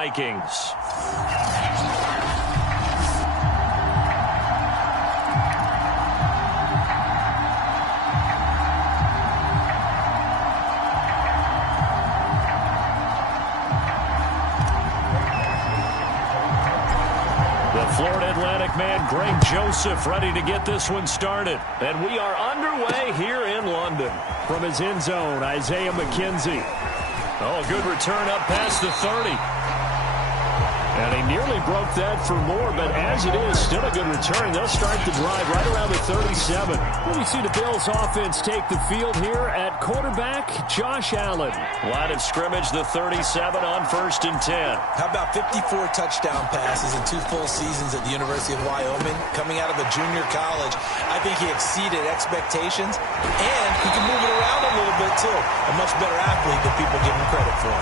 Vikings. Florida Atlantic man Greg Joseph ready to get this one started. And we are underway here in London. From his end zone, Isaiah McKenzie. Oh, good return up past the 30. And he nearly broke that for more, but as it is, still a good return. They'll start the drive right around the 37. Well, we see the Bills offense take the field here at quarterback, Josh Allen. Line of scrimmage, the 37 on 1st and 10. How about 54 touchdown passes in 2 full seasons at the University of Wyoming? Coming out of a junior college, I think he exceeded expectations, and he can move it around a little bit, too. A much better athlete than people give him credit for.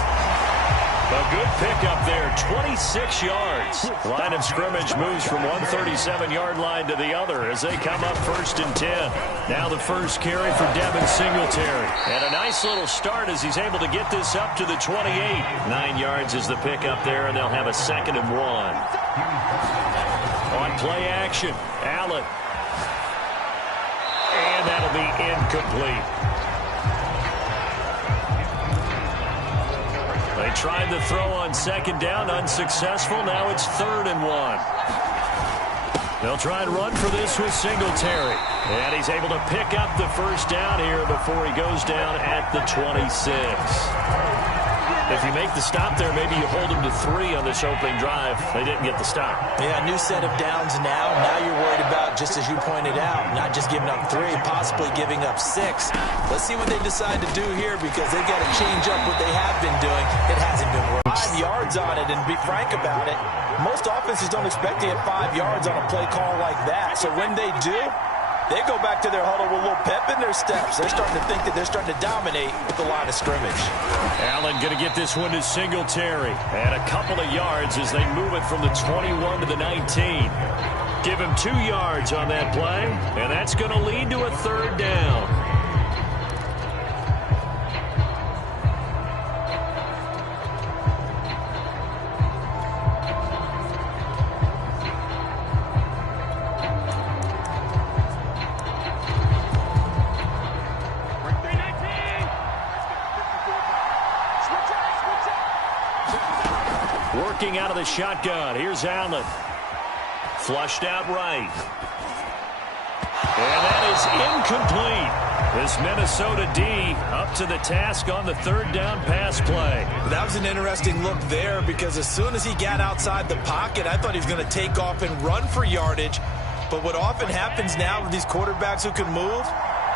A good pickup there, 26 yards. Line of scrimmage moves from one 37-yard line to the other as they come up 1st and 10. Now the first carry for Devin Singletary. And a nice little start as he's able to get this up to the 28. 9 yards is the pickup there, and they'll have a 2nd and 1. On play action, Allen. And that'll be incomplete. They tried the throw on 2nd down, unsuccessful. Now it's 3rd and 1. They'll try and run for this with Singletary. And he's able to pick up the first down here before he goes down at the 26. If you make the stop there, maybe you hold him to 3 on this opening drive. They didn't get the stop. Yeah, new set of downs now. Now you're worried about, just as you pointed out, not just giving up 3, possibly giving up 6. Let's see what they decide to do here, because they've got to change up what they have been doing. It hasn't been working. 5 yards on it, and be frank about it, most offenses don't expect to hit 5 yards on a play call like that. So when they do, they go back to their huddle with a little pep in their steps. They're starting to think that they're starting to dominate the line of scrimmage. Allen going to get this one to Singletary. And a couple of yards as they move it from the 21 to the 19. Give him 2 yards on that play. And that's going to lead to a 3rd down. Working out of the shotgun. Here's Allen. Flushed out right. And that is incomplete. This Minnesota D up to the task on the 3rd down pass play. That was an interesting look there, because as soon as he got outside the pocket, I thought he was going to take off and run for yardage. But what often happens now with these quarterbacks who can move,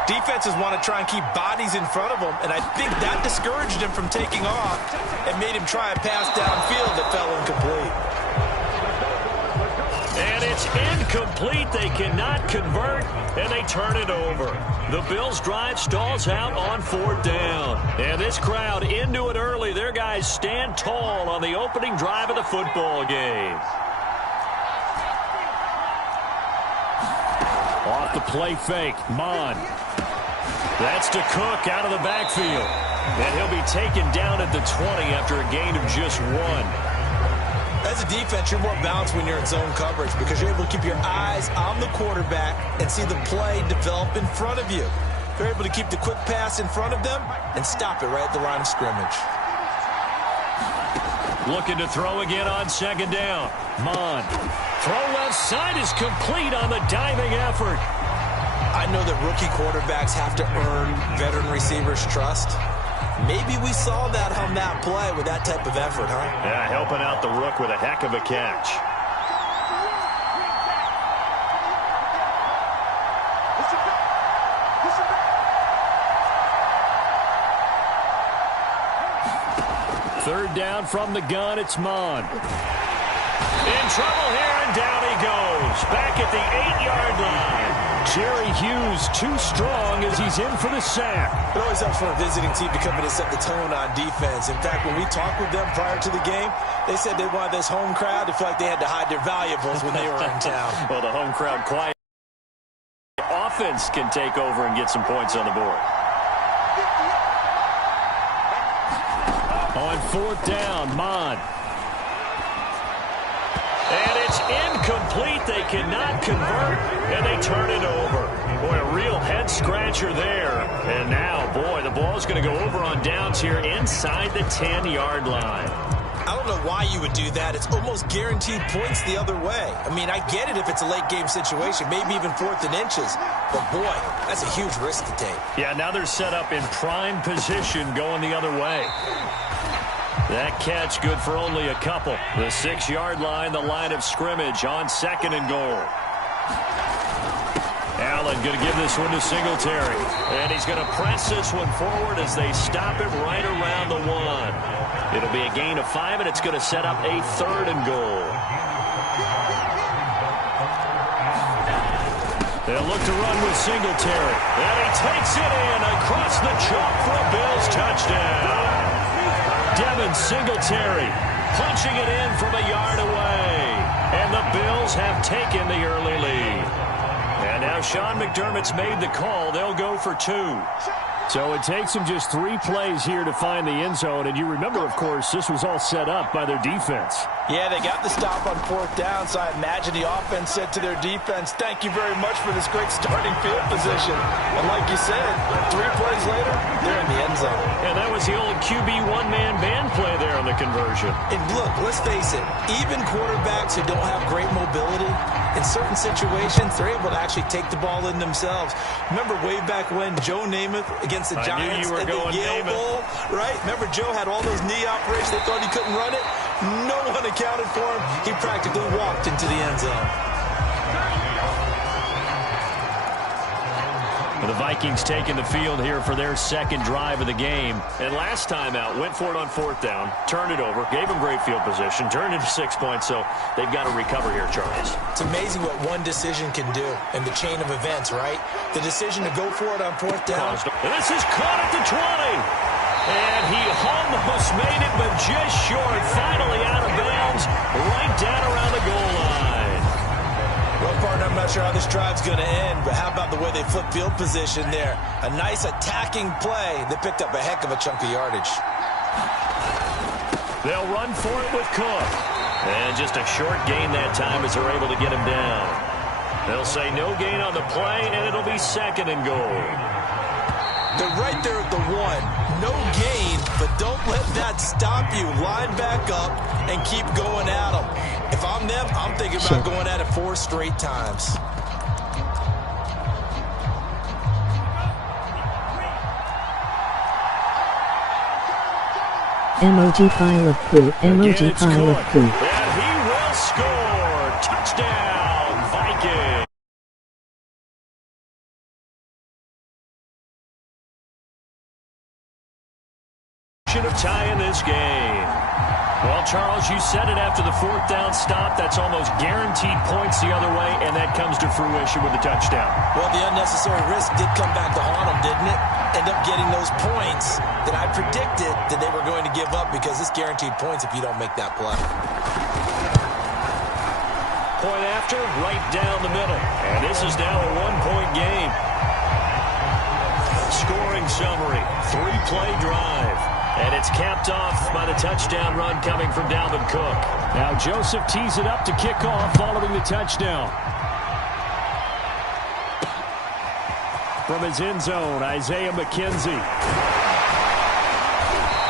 defenses want to try and keep bodies in front of them, and I think that discouraged him from taking off and made him try a pass downfield that fell incomplete. And it's incomplete. They cannot convert, and they turn it over. The Bills' drive stalls out on 4th down. And this crowd into it early. Their guys stand tall on the opening drive of the football game. Off the play fake, Mon. That's to Cook out of the backfield. And he'll be taken down at the 20 after a gain of just 1. As a defense, you're more balanced when you're in zone coverage, because you're able to keep your eyes on the quarterback and see the play develop in front of you. They're able to keep the quick pass in front of them and stop it right at the line of scrimmage. Looking to throw again on 2nd down. Mon. Throw left side is complete on the diving effort. I know that rookie quarterbacks have to earn veteran receivers' trust. Maybe we saw that on that play with that type of effort, huh? Yeah, helping out the rook with a heck of a catch. Third down from the gun, it's Mon. In trouble here, and down he goes. Back at the 8-yard line. Jerry Hughes too strong as he's in for the sack. It always helps for a visiting team to come in and set the tone on defense. In fact, when we talked with them prior to the game, they said they wanted this home crowd to feel like they had to hide their valuables when they were in town. Well, the home crowd quiet. Offense can take over and get some points on the board. On 4th down, Mon. but they cannot convert, and they turn it over. Boy, a real head-scratcher there. And now, boy, the ball's going to go over on downs here inside the 10-yard line. I don't know why you would do that. It's almost guaranteed points the other way. I mean, I get it if it's a late-game situation, maybe even 4th and inches. But, boy, that's a huge risk to take. Yeah, now they're set up in prime position going the other way. That catch good for only a couple. The 6-yard line, the line of scrimmage on 2nd and goal. Allen going to give this one to Singletary. And he's going to press this one forward as they stop him right around the 1. It'll be a gain of 5, and it's going to set up a 3rd and goal. They'll look to run with Singletary. And he takes it in across the chalk for a Bills touchdown. Devin Singletary punching it in from a yard away. And the Bills have taken the early lead. And now Sean McDermott's made the call. They'll go for 2. So it takes them just 3 plays here to find the end zone. And you remember, of course, this was all set up by their defense. Yeah, they got the stop on 4th down, so I imagine the offense said to their defense, thank you very much for this great starting field position. And like you said, 3 plays later, they're in the end zone. And that was the old QB one-man band play there on the conversion. And look, let's face it, even quarterbacks who don't have great mobility, in certain situations, they're able to actually take the ball in themselves. Remember way back when Joe Namath against the Giants at the Yale Bowl, right? Remember Joe had all those knee operations. They thought he couldn't run it. No one accounted for him. He practically walked into the end zone. The Vikings taking the field here for their 2nd drive of the game. And last time out, went for it on 4th down, turned it over, gave them great field position, turned it to 6 points, so they've got to recover here, Charles. It's amazing what one decision can do in the chain of events, right? The decision to go for it on 4th down. And this is caught at the 20. And he almost made it, but just short. Finally out of bounds, right down around the goal line. Well, partner, I'm not sure how this drive's going to end, but how about the way they flip field position there? A nice attacking play that picked up a heck of a chunk of yardage. They'll run for it with Cook. And just a short gain that time as they're able to get him down. They'll say no gain on the play, and it'll be 2nd and goal. They're right there at the 1. No gain, but don't let that stop you. Line back up and keep going at them. If I'm them, I'm thinking about going at it 4 straight times. Emoji pile of poo. Emoji pile of poo. And he will score. Touchdown, Vikings. Of tying this game. Well, Charles, you said it after the 4th down stop. That's almost guaranteed points the other way, and that comes to fruition with the touchdown. Well, the unnecessary risk did come back to haunt them, didn't it? End up getting those points that I predicted that they were going to give up because it's guaranteed points if you don't make that play. Point after, right down the middle. And this is now a 1-point game. Scoring summary, 3-play drive. And it's capped off by the touchdown run coming from Dalvin Cook. Now Joseph tees it up to kick off following the touchdown. From his end zone, Isaiah McKenzie.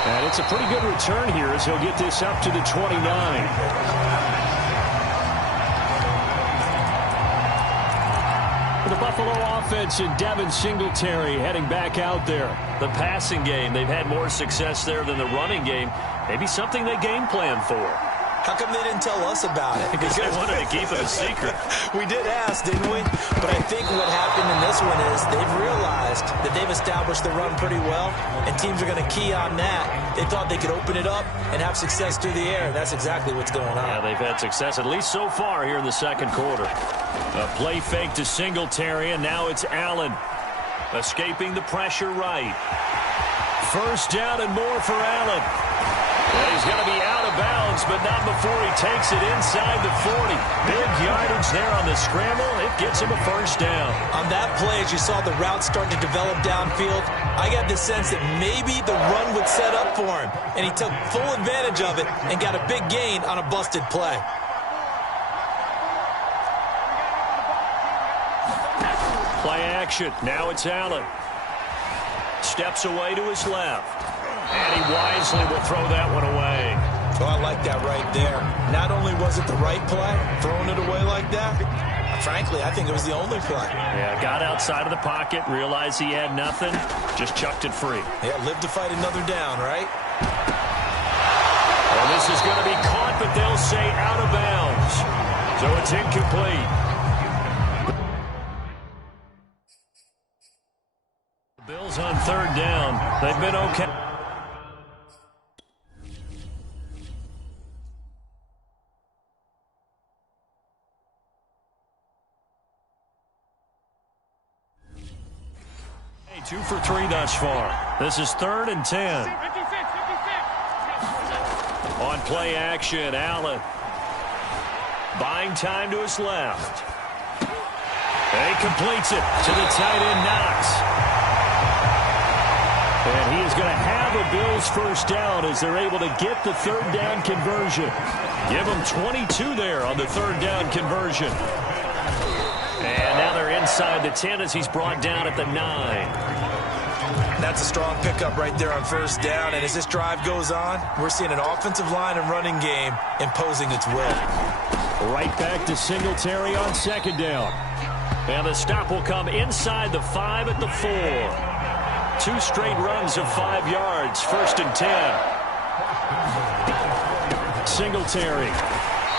And it's a pretty good return here as he'll get this up to the 29. The Buffalo offense and Devin Singletary heading back out there. The passing game, they've had more success there than the running game. Maybe something they game plan for. How come they didn't tell us about it? Because they wanted to keep it a secret. We did ask, didn't we? But I think what happened in this one is they've realized that they've established the run pretty well, and teams are going to key on that. They thought they could open it up and have success through the air, and that's exactly what's going on. Yeah, they've had success, at least so far here in the 2nd quarter. A play fake to Singletary, and now it's Allen. Escaping the pressure right. 1st down and more for Allen. And he's going to be out of bounds, but not before he takes it inside the 40. Big yardage there on the scramble. It gets him a 1st down. On that play, as you saw the route start to develop downfield, I got the sense that maybe the run would set up for him. And he took full advantage of it and got a big gain on a busted play. action. Now it's Allen. Steps away to his left. And he wisely will throw that one away. Oh, I like that right there. Not only was it the right play, throwing it away like that, frankly, I think it was the only play. Yeah, got outside of the pocket, realized he had nothing, just chucked it free. Yeah, live to fight another down, right? Well, this is going to be caught, but they'll say out of bounds. So it's incomplete. The Bills on third down. They've been okay. Hey, 2 for 3 thus far. This is 3rd and 10. On play action, Allen. Buying time to his left. And he completes it to the tight end, Knox. And he is going to have a Bills first down as they're able to get the third down conversion. Give him 22 there on the third down conversion. And now they're inside the 10 as he's brought down at the 9. That's a strong pickup right there on first down. And as this drive goes on, we're seeing an offensive line and running game imposing its will. Right back to Singletary on second down. And the stop will come inside the 5 at the 4. 2 straight runs of 5 yards. 1st and 10. Singletary.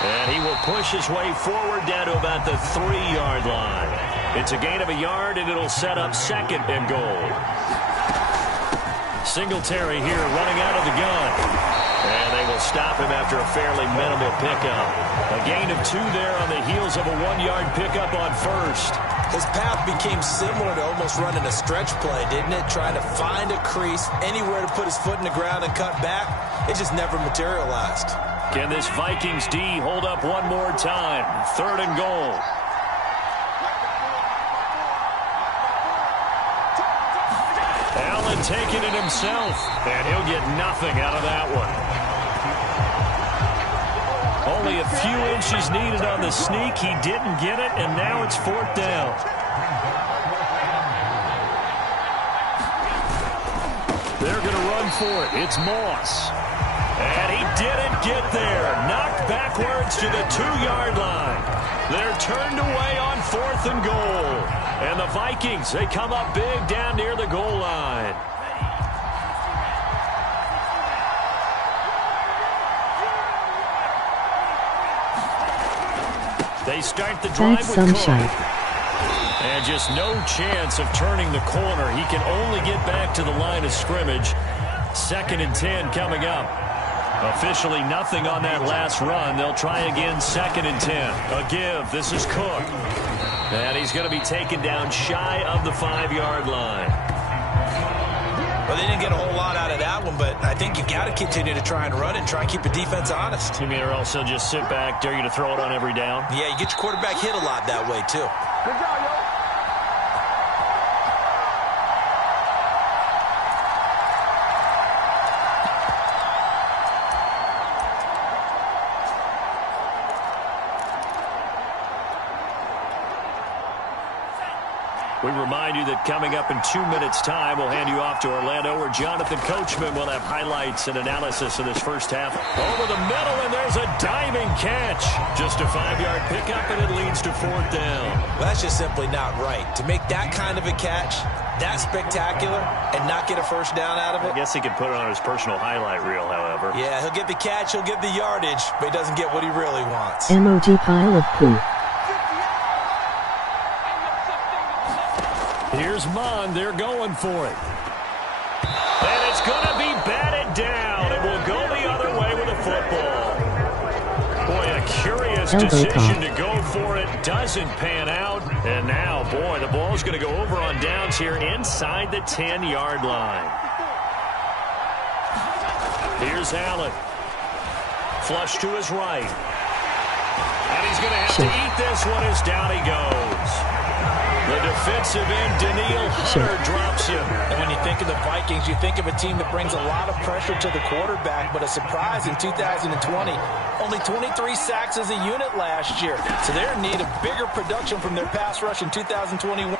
And he will push his way forward down to about the 3-yard line. It's a gain of a yard, and it'll set up 2nd and goal. Singletary here running out of the gun. And they will stop him after a fairly minimal pickup. A gain of 2 there on the heels of a 1-yard pickup on first. His path became similar to almost running a stretch play, didn't it? Trying to find a crease, anywhere to put his foot in the ground and cut back. It just never materialized. Can this Vikings D hold up one more time? 3rd and goal. Allen taking it himself, and he'll get nothing out of that one. Only a few inches needed on the sneak. He didn't get it, and now it's 4th down. They're going to run for it. It's Moss. And he didn't get there. Knocked backwards to the 2-yard line. They're turned away on 4th and goal. And the Vikings, they come up big down near the goal line. They start the drive with Cook. And just no chance of turning the corner. He can only get back to the line of scrimmage. 2nd and 10 coming up. Officially nothing on that last run. They'll try again 2nd and 10. A give. This is Cook. And he's going to be taken down shy of the 5-yard line. Well, they didn't get a whole lot out of that one, but I think you got to continue to try and run and try and keep the defense honest. You mean or else they'll just sit back, dare you to throw it on every down? Yeah, you get your quarterback hit a lot that way, too. Good job, yo. We remind you that coming up in 2 minutes' time, we'll hand you off to Orlando, where Jonathan Coachman will have highlights and analysis of this first half. Over the middle, and there's a diving catch. Just a 5-yard pickup, and it leads to 4th down. Well, that's just simply not right. To make that kind of a catch, that spectacular, and not get a first down out of it. I guess he could put it on his personal highlight reel, however. Yeah, he'll get the catch, he'll get the yardage, but he doesn't get what he really wants. Emoji pile of poo. Here's Mon. They're going for it. And it's going to be batted down. It will go the other way with the football. Boy, a curious decision to go for it. Doesn't pan out. And now, boy, the ball's going to go over on downs here inside the 10-yard line. Here's Allen. Flush to his right. And he's going to have to eat this one as down he goes. The defensive end, Daniil Hunter, drops him. And when you think of the Vikings, you think of a team that brings a lot of pressure to the quarterback, but a surprise in 2020, only 23 sacks as a unit last year. So they're in need of bigger production from their pass rush in 2021.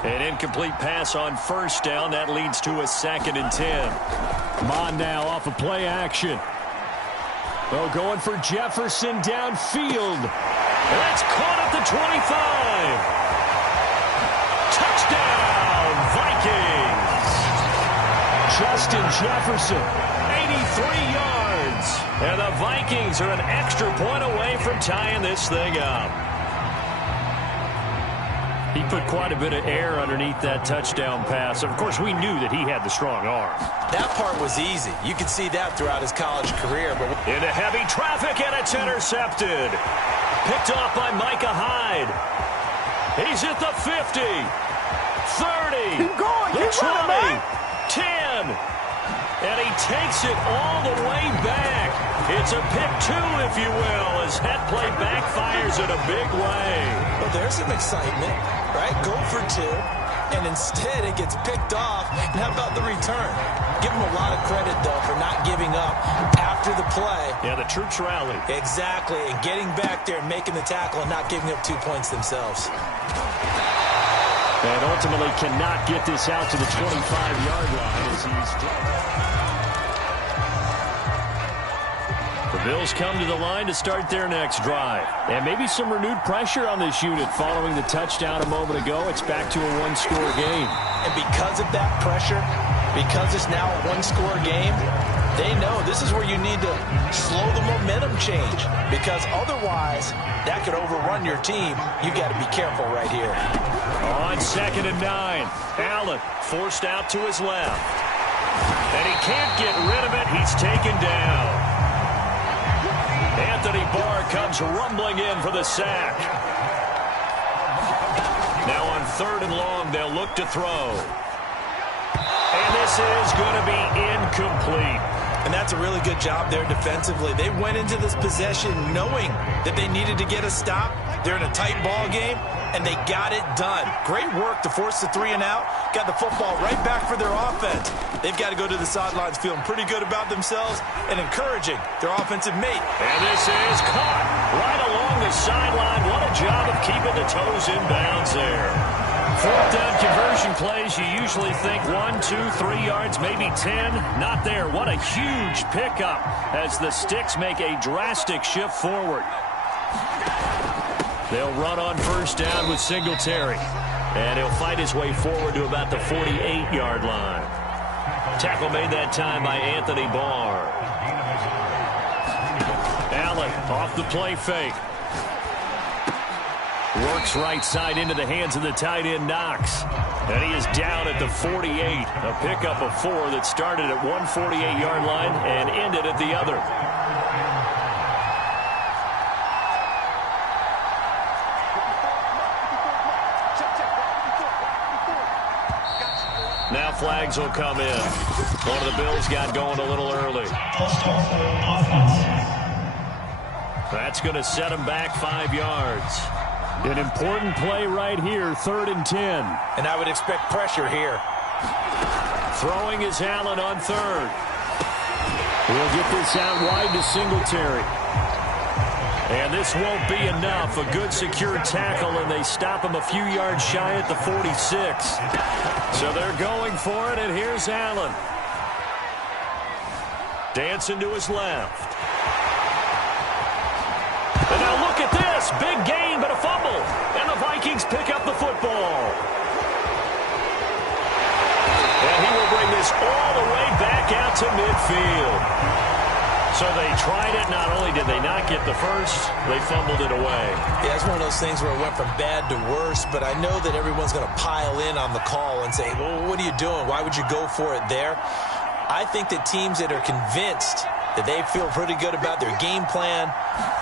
An incomplete pass on first down. That leads to a 2nd and 10. Mon now off of play action. Oh, going for Jefferson downfield. That's caught at the 25. Touchdown, Vikings. Justin Jefferson, 83 yards. And the Vikings are an extra point away from tying this thing up. He put quite a bit of air underneath that touchdown pass. Of course, we knew that he had the strong arm. That part was easy. You could see that throughout his college career. But into heavy traffic, and it's intercepted. Picked off by Micah Hyde. He's at the 50. 30. Keep going. The Keep 20. running, 10. And he takes it all the way back. It's a pick 2, if you will, as that play backfires in a big way. Well, there's some excitement, right? Go for 2, and instead it gets picked off. And how about the return? Give him a lot of credit, though, for not giving up after the play. Yeah, the troops rally. Exactly, and getting back there and making the tackle and not giving up 2 points themselves. And ultimately cannot get this out to the 25-yard line as he's dropped. The Bills come to the line to start their next drive. And maybe some renewed pressure on this unit following the touchdown a moment ago. It's back to a one-score game. And because of that pressure, because it's now a one-score game, they know this is where you need to slow the momentum change. Because otherwise, that could overrun your team. You got to be careful right here. On 2nd and 9, Allen forced out to his left. And he can't get rid of it. He's taken down. Anthony Barr comes rumbling in for the sack. Now on 3rd and long, they'll look to throw. And this is going to be incomplete. And that's a really good job there defensively. They went into this possession knowing that they needed to get a stop. They're in a tight ball game, and they got it done. Great work to force the 3 and out. Got the football right back for their offense. They've got to go to the sidelines feeling pretty good about themselves and encouraging their offensive mate. And this is caught right along the sideline. What a job of keeping the toes in bounds there. 4th down conversion plays, you usually think 1, 2, 3 yards, maybe 10. Not there. What a huge pickup as the Sticks make a drastic shift forward. They'll run on 1st down with Singletary. And he'll fight his way forward to about the 48-yard line. Tackle made that time by Anthony Barr. Allen off the play fake. Works right side into the hands of the tight end, Knox. And he is down at the 48. A pickup of 4 that started at one 48-yard line and ended at the other. Now flags will come in. One of the Bills got going a little early. That's going to set him back 5 yards. An important play right here, 3rd and 10. And I would expect pressure here. Throwing is Allen on 3rd. He'll get this out wide to Singletary. And this won't be enough. A good secure tackle, and they stop him a few yards shy at the 46. So they're going for it, and here's Allen. Dancing to his left. And now look at this. Big gain, but a fumble. And the Vikings pick up the football. And he will bring this all the way back out to midfield. So they tried it. Not only did they not get the first, they fumbled it away. Yeah, it's one of those things where it went from bad to worse, but I know that everyone's going to pile in on the call and say, well, what are you doing? Why would you go for it there? I think that teams that are convinced that they feel pretty good about their game plan,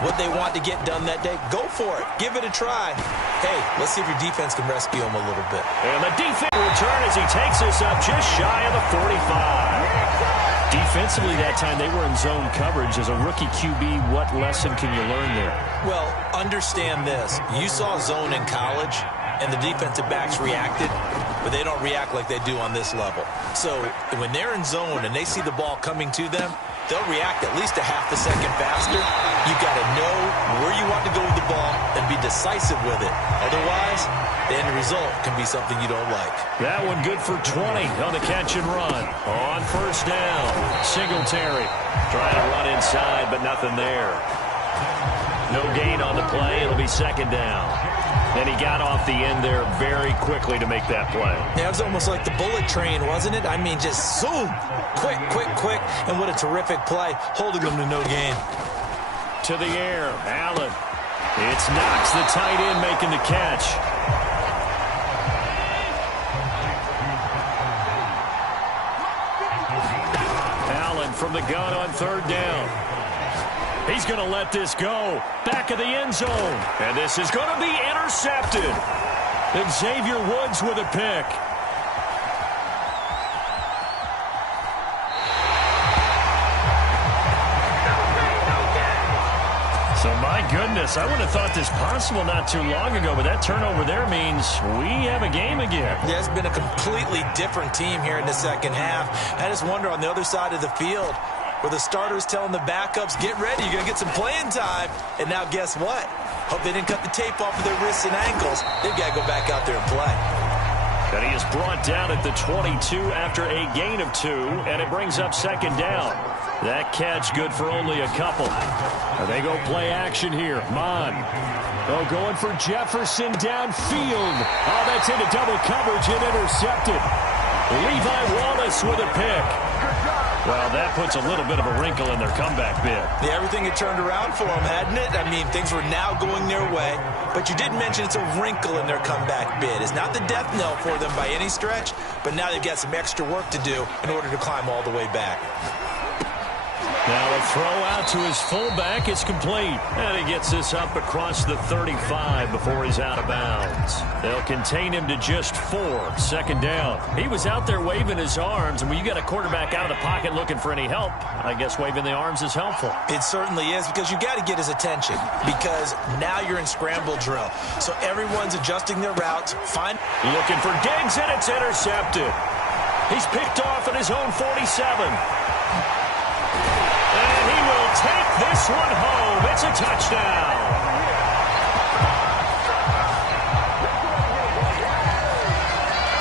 what they want to get done that day, go for it. Give it a try. Hey, let's see if your defense can rescue them a little bit. And the defense return as he takes this up just shy of the 45. Defensively that time, they were in zone coverage. As a rookie QB, what lesson can you learn there? Well, understand this. You saw zone in college, and the defensive backs reacted, but they don't react like they do on this level. So when they're in zone and they see the ball coming to them, they'll react at least a half a second faster. You've got to know where you want to go with the ball and be decisive with it. Otherwise, the end result can be something you don't like. That one good for 20 on the catch and run. On first down, Singletary trying to run inside, but nothing there. No gain on the play. It'll be second down. And he got off the end there very quickly to make that play. Yeah, it was almost like the bullet train, wasn't it? I mean, just zoom. Quick, quick, quick. And what a terrific play, holding them to no gain. To the air, Allen. It's Knox, the tight end, making the catch. Allen from the gun on third down. He's going to let this go. Back of the end zone. And this is going to be intercepted. Xavier Woods with a pick. So, my goodness, I would have thought this possible not too long ago, but that turnover there means we have a game again. Yeah, it's been a completely different team here in the second half. I just wonder on the other side of the field, where the starters telling the backups, get ready, you're going to get some playing time. And now guess what? Hope they didn't cut the tape off of their wrists and ankles. They've got to go back out there and play. And he is brought down at the 22 after a gain of 2, and it brings up second down. That catch good for only a couple. And they go play action here. Mon. Oh, going for Jefferson downfield. Oh, that's into double coverage and intercepted. Levi Wallace with a pick. Well, that puts a little bit of a wrinkle in their comeback bid. Yeah, everything had turned around for them, hadn't it? I mean, things were now going their way. But you did mention it's a wrinkle in their comeback bid. It's not the death knell for them by any stretch, but now they've got some extra work to do in order to climb all the way back. Now a throw out to his fullback is complete. And he gets this up across the 35 before he's out of bounds. They'll contain him to just 4. Second down. He was out there waving his arms, and when you got a quarterback out of the pocket looking for any help, I guess waving the arms is helpful. It certainly is, because you got to get his attention, because now you're in scramble drill. So everyone's adjusting their routes. Looking for Diggs, and it's intercepted. He's picked off at his own 47. And he will take this one home. It's a touchdown.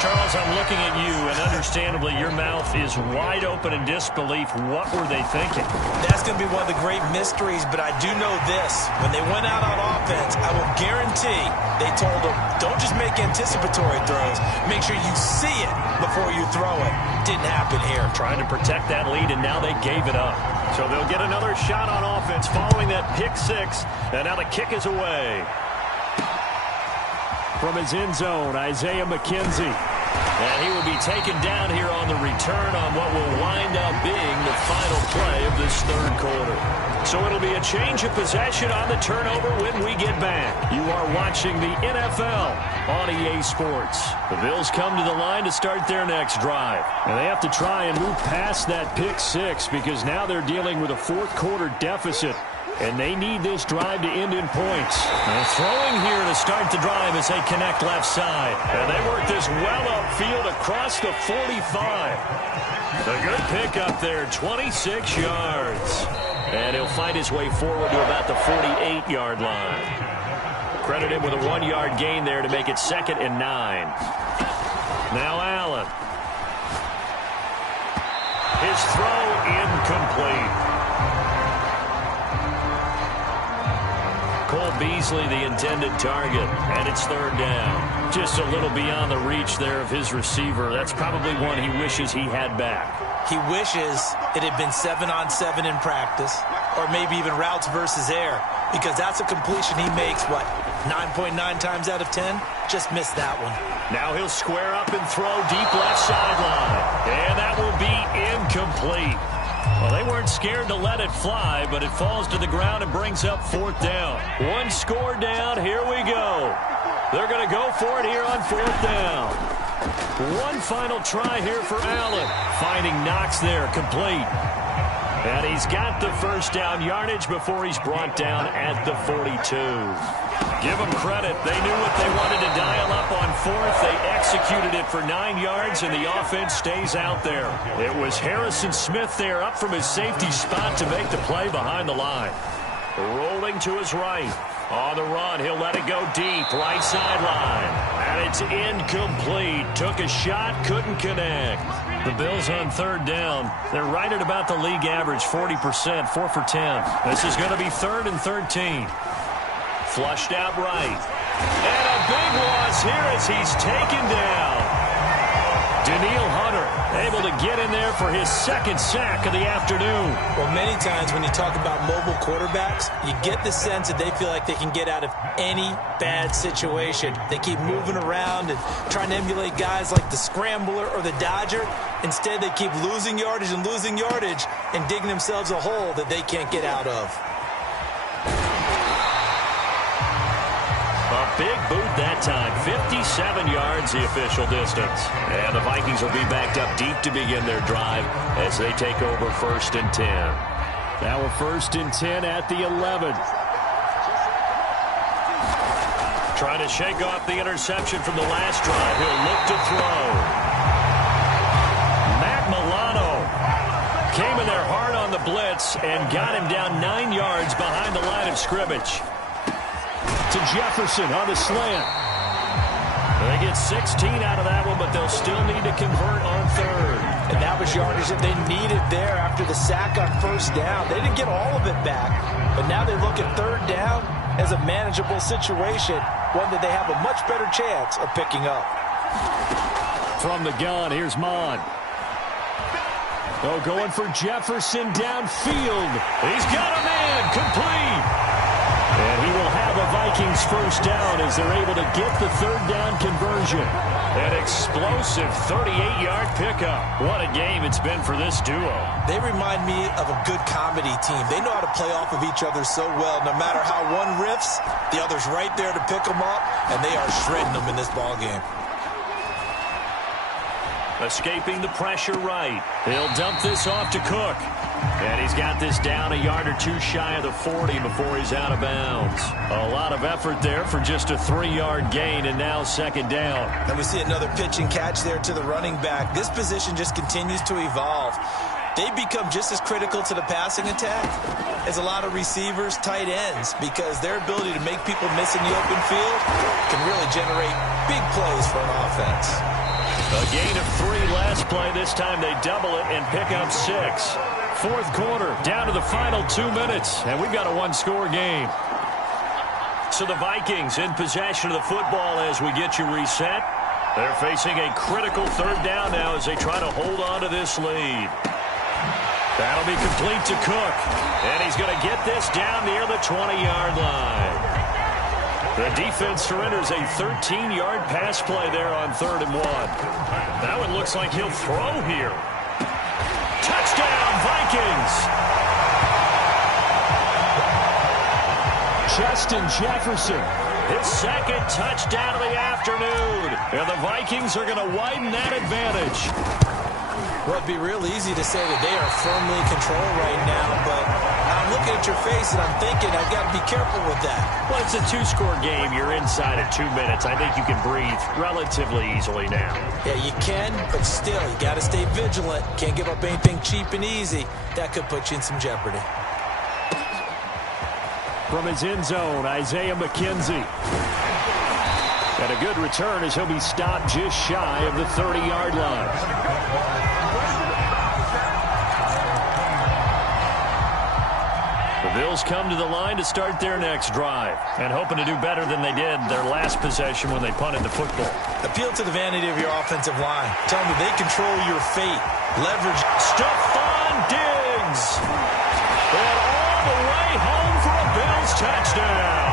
Charles, I'm looking at you, and understandably, your mouth is wide open in disbelief. What were they thinking? That's going to be one of the great mysteries, but I do know this. When they went out on offense, I will guarantee they told them, don't just make anticipatory throws. Make sure you see it before you throw it. Didn't happen here. Trying to protect that lead, and now they gave it up. So they'll get another shot on offense following that pick 6, and now the kick is away. From his end zone, Isaiah McKenzie. And he will be taken down here on the return on what will wind up being the final play of this third quarter. So it'll be a change of possession on the turnover when we get back. You are watching the NFL on EA Sports. The Bills come to the line to start their next drive. And they have to try and move past that pick 6 because now they're dealing with a fourth quarter deficit. And they need this drive to end in points. They're throwing here to start the drive as they connect left side. And they work this well upfield across the 45. A good pick up there, 26 yards. And he'll fight his way forward to about the 48-yard line. Credit him with a 1-yard gain there to make it 2nd and 9. Now Allen. His throw incomplete. Cole Beasley, the intended target, and it's third down. Just a little beyond the reach there of his receiver. That's probably one he wishes he had back. He wishes it had been 7-on-7 in practice, or maybe even routes versus air, because that's a completion he makes, what, 9.9 times out of 10? Just missed that one. Now he'll square up and throw deep left sideline, and that will be incomplete. Well, they weren't scared to let it fly, but it falls to the ground and brings up 4th down. One score down. Here we go. They're going to go for it here on 4th down. One final try here for Allen. Finding Knox there, complete. And he's got the first down yardage before he's brought down at the 42. Give them credit. They knew what they wanted to dial up on fourth. They executed it for 9 yards, and the offense stays out there. It was Harrison Smith there up from his safety spot to make the play behind the line. Rolling to his right. On the run, he'll let it go deep, right sideline. And it's incomplete. Took a shot, couldn't connect. The Bills on third down. They're right at about the league average, 40%, 4 for 10. This is going to be 3rd and 13. Flushed out right. And a big loss here as he's taken down. Daniil Hunter able to get in there for his 2nd sack of the afternoon. Well, many times when you talk about mobile quarterbacks, you get the sense that they feel like they can get out of any bad situation. They keep moving around and trying to emulate guys like the Scrambler or the Dodger. Instead, they keep losing yardage and digging themselves a hole that they can't get out of. A big boot that time. 57 yards the official distance. And the Vikings will be backed up deep to begin their drive as they take over 1st and 10. Now a 1st and 10 at the 11. Trying to shake off the interception from the last drive. He'll look to throw. Matt Milano came in there hard on the blitz and got him down 9 yards behind the line of scrimmage. To Jefferson on the slant. They get 16 out of that one, but they'll still need to convert on 3rd. And that was yardage that they needed there after the sack on 1st down. They didn't get all of it back, but now they look at 3rd down as a manageable situation, one that they have a much better chance of picking up. From the gun, here's Mon. Oh, going for Jefferson downfield. He's got a man, complete. And he will have a Vikings 1st down as they're able to get the 3rd down conversion. An explosive 38-yard pickup. What a game it's been for this duo. They remind me of a good comedy team. They know how to play off of each other so well. No matter how one riffs, the other's right there to pick them up, and they are shredding them in this ballgame. Escaping the pressure right. He'll dump this off to Cook. And he's got this down a yard or two shy of the 40 before he's out of bounds. A lot of effort there for just a 3-yard gain, and now 2nd down. And we see another pitch and catch there to the running back. This position just continues to evolve. They become just as critical to the passing attack as a lot of receivers, tight ends, because their ability to make people miss in the open field can really generate big plays for an offense. A gain of 3 last play. This time they double it and pick up 6. 4th quarter, down to the final 2 minutes, and we've got a 1-score game. So the Vikings in possession of the football as we get you reset. They're facing a critical 3rd down now as they try to hold on to this lead. That'll be complete to Cook, and he's going to get this down near the 20-yard line. The defense surrenders a 13-yard pass play there on 3rd and 1. That one looks like he'll throw here. Touchdown, Vikings! Justin Jefferson, his 2nd touchdown of the afternoon. And the Vikings are going to widen that advantage. Well, it'd be real easy to say that they are firmly in control right now, but I'm looking at your face and I'm thinking I've got to be careful with that. Well, it's a 2-score game. You're inside at 2 minutes. I think you can breathe relatively easily now. Yeah, you can, but still, you got to stay vigilant. Can't give up anything cheap and easy. That could put you in some jeopardy. From his end zone, Isaiah McKenzie. And a good return as he'll be stopped just shy of the 30-yard line. The Bills come to the line to start their next drive and hoping to do better than they did their last possession when they punted the football. Appeal to the vanity of your offensive line. Tell them they control your fate. Leverage. Stephon Diggs. And all the way home for a Bills touchdown.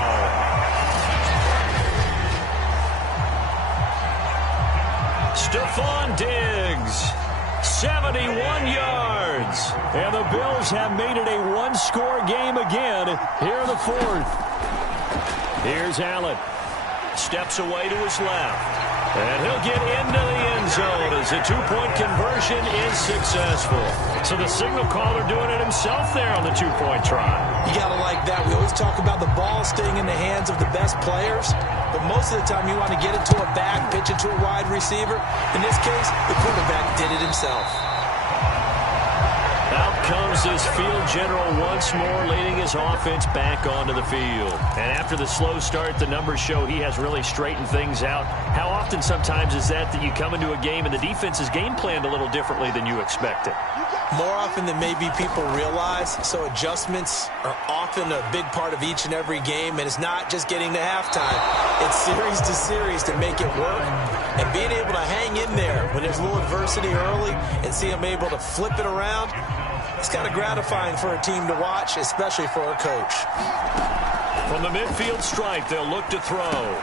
Stephon Diggs. 71 yards. And the Bills have made it a 1-score game again here in the 4th. Here's Allen. Steps away to his left. And he'll get into the end zone as the two-point conversion is successful. So the signal caller doing it himself there on the two-point try. You got to like that. We always talk about the ball staying in the hands of the best players, but most of the time you want to get it to a back, pitch it to a wide receiver. In this case, the quarterback did it himself. Out comes this field general once more, leading his offense back onto the field. And after the slow start, the numbers show he has really straightened things out. How often sometimes is that you come into a game and the defense is game planned a little differently than you expected? More often than maybe people realize, so adjustments are often a big part of each and every game, and it's not just getting to halftime. It's series to series to make it work, and being able to hang in there when there's a little adversity early and see them able to flip it around, it's kind of gratifying for a team to watch, especially for a coach. From the midfield stripe, they'll look to throw.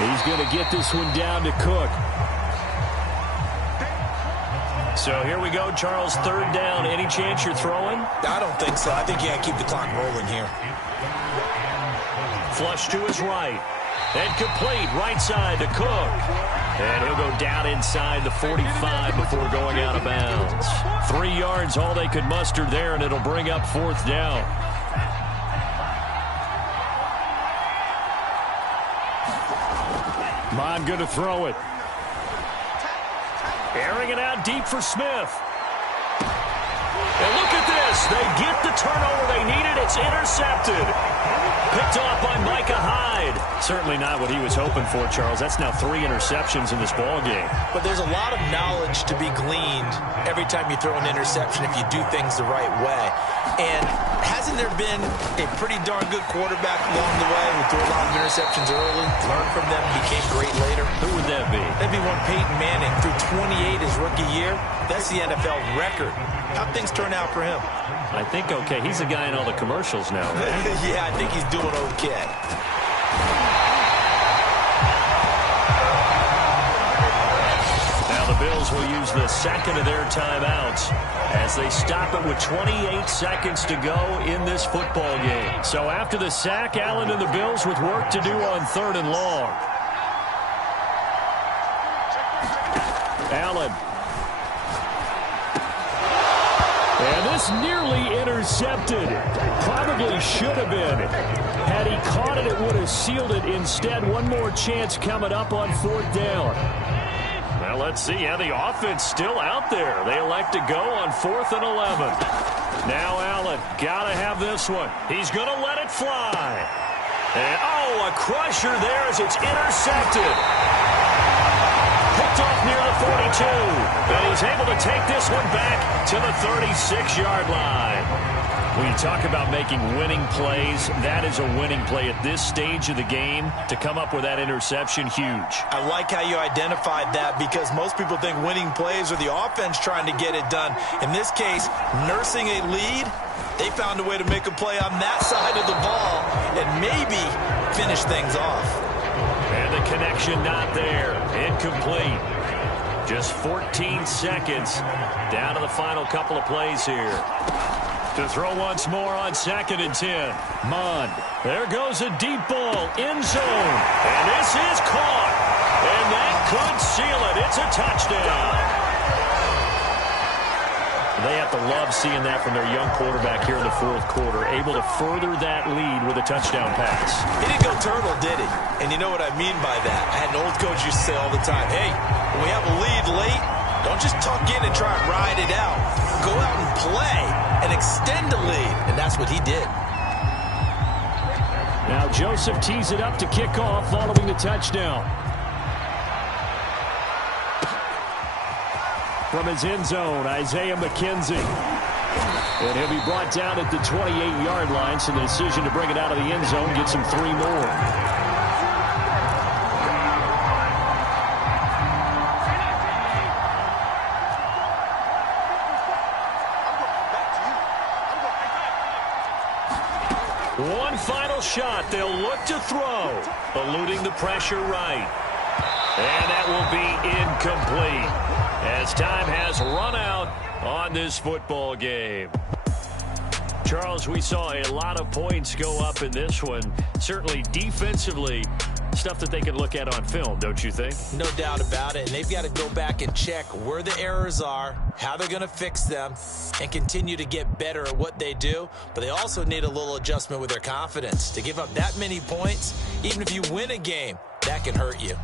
He's going to get this one down to Cook. So here we go, Charles, third down. Any chance you're throwing? I don't think so. I think you got to keep the clock rolling here. Flush to his right. And complete, right side to Cook. And he'll go down inside the 45 before going out of bounds. 3 yards, all they could muster there, and it'll bring up fourth down. Mon going to throw it. Airing it out deep for Smith. And look at this. They get the turnover they needed. It's intercepted. Picked off by Micah Hyde. Certainly not what he was hoping for, Charles. That's now 3 interceptions in this ball game. But there's a lot of knowledge to be gleaned every time you throw an interception if you do things the right way. And hasn't there been a pretty darn good quarterback along the way who threw a lot of interceptions early, learned from them, became great later? Who would that be? That'd be one Peyton Manning. Threw 28 his rookie year. That's the NFL record. How'd things turn out for him? I think okay. He's the guy in all the commercials now, right? Yeah, I think he's doing okay. Now the Bills will use the second of their timeouts as they stop it with 28 seconds to go in this football game. So after the sack, Allen and the Bills with work to do on third and long. Allen. And this nearly intercepted. Probably should have been. Had he caught it, it would have sealed it. Instead, one more chance coming up on fourth down. Well, let's see. Yeah, the offense still out there. They elect to go on 4th and 11. Now Allen, got to have this one. He's going to let it fly. And, oh, a crusher there as it's intercepted. Picked off near the 42. And he's able to take this one back to the 36-yard line. When you talk about making winning plays, that is a winning play at this stage of the game. To come up with that interception, huge. I like how you identified that because most people think winning plays are the offense trying to get it done. In this case, nursing a lead, they found a way to make a play on that side of the ball and maybe finish things off. And the connection not there. Incomplete. Just 14 seconds down to the final couple of plays here. To throw once more on 2nd and 10. Mond. There goes a deep ball. End zone. And this is caught. And that could seal it. It's a touchdown. They have to love seeing that from their young quarterback here in the 4th quarter. Able to further that lead with a touchdown pass. He didn't go turtle, did he? And you know what I mean by that. I had an old coach used to say all the time, hey, when we have a lead late, don't just tuck in and try and ride it out. Go out and play and extend the lead. And that's what he did. Now Joseph tees it up to kick off following the touchdown. From his end zone, Isaiah McKenzie. And he'll be brought down at the 28-yard line, so the decision to bring it out of the end zone gets him 3 more. One final shot. They'll look to throw. Eluding the pressure right. And that will be incomplete as time has run out on this football game. Charles, we saw a lot of points go up in this one. Certainly defensively, Stuff that they can look at on film, don't you think? No doubt about it. And they've got to go back and check where the errors are, how they're going to fix them, and continue to get better at what they do. But they also need a little adjustment with their confidence. To give up that many points, even if you win a game, that can hurt you.